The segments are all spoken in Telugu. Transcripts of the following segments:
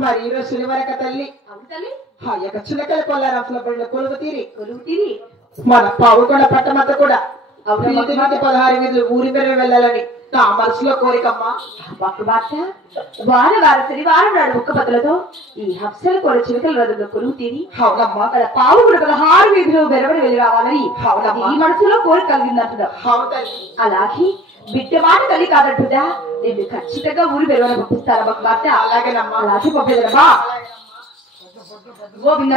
మరి ఈరోజు శనివారక తల్లి ఆ యొక్క చిలకల కొల్లారాసుల పడిన కొలువు తీరి మన పావుకొండ పట్టమంతా కూడా 16 వీధులు ఊరి పేరు వెళ్ళాలని నా మనసులో కోరికమ్మా. వారం శనివారం నాడు ఒక్క బతులతో ఈ హంసల కోర చిలకల రథంలో కొలువు తీరి అవునమ్మా అక్కడ పావు కూడా 16 వీధులు వెరబడి వెళ్ళి రావాలని ఈ మనసులో కోరిక కలిగిందంటున్నా. అలాగే బిడ్డ మాట తల్లి కాదంటుదా నేను ఖచ్చితంగా ఊరు వెరవని పంపిస్తాను మాకు బాట. అలాగేనమ్మా. అలాగే పంపేదమ్మా. గోవింద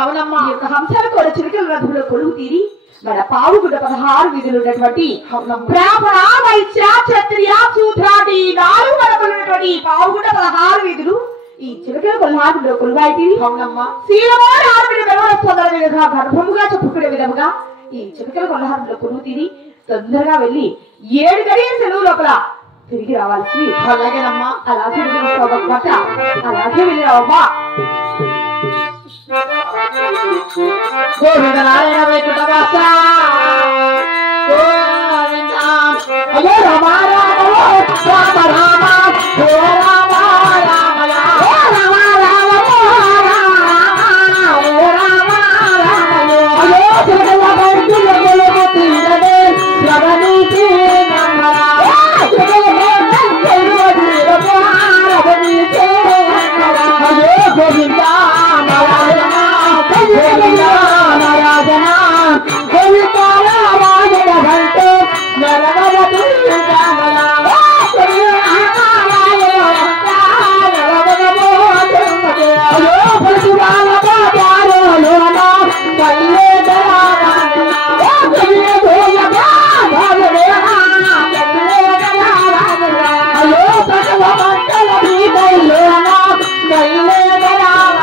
అవునమ్మా. ఈ యొక్క హంసల కూడా చిలుకల రథంలో కొలువు తీరి మన పావుగుడ్డ 16 వీధులు ఉన్నటువంటి బ్రాహ్మణ వైశ్య క్షత్రియ శూద్రాది 4 వరకులు ఉన్నటువంటి పావుగుడ్డ 16 వీధులు ఈ చిలుకల కొల్హారులో కొలువాయి. అవునమ్మా. శీలవారి ఆడబిడ్డ వెలువడొస్తున్న విధంగా గర్భముగా చెప్పుకునే విధముగా ఈ చిలుకల కొల్హారులో కొలువు తీరి తొందరగా వెళ్ళి 7 గడియల సెలవు లోపల తిరిగి రావాల్సి. అలాగేనమ్మా. అలాగే వెళ్ళినమాట అలాగే వెళ్ళిరావమ్మా. గోవింద నారాయణ వైకుంఠ వాస గోవింద అయ్యో రామ రామ రామ రామ ఓ రామ రామ ఓ రామ రామ ఓ రామ రామ అయ్యో తిరగల బంతుల గొలుపు తీరదే రవణీతి నమ్మరా అయ్యో గోవింద నారాయణ నారాయణ గోవిందాల రాజన భంటే నరవరదు అయ్యో పశురాల బాజారోలోన కల్లే అయ్యో సకల మంటల భీమైలోన కల్లే రామ రామ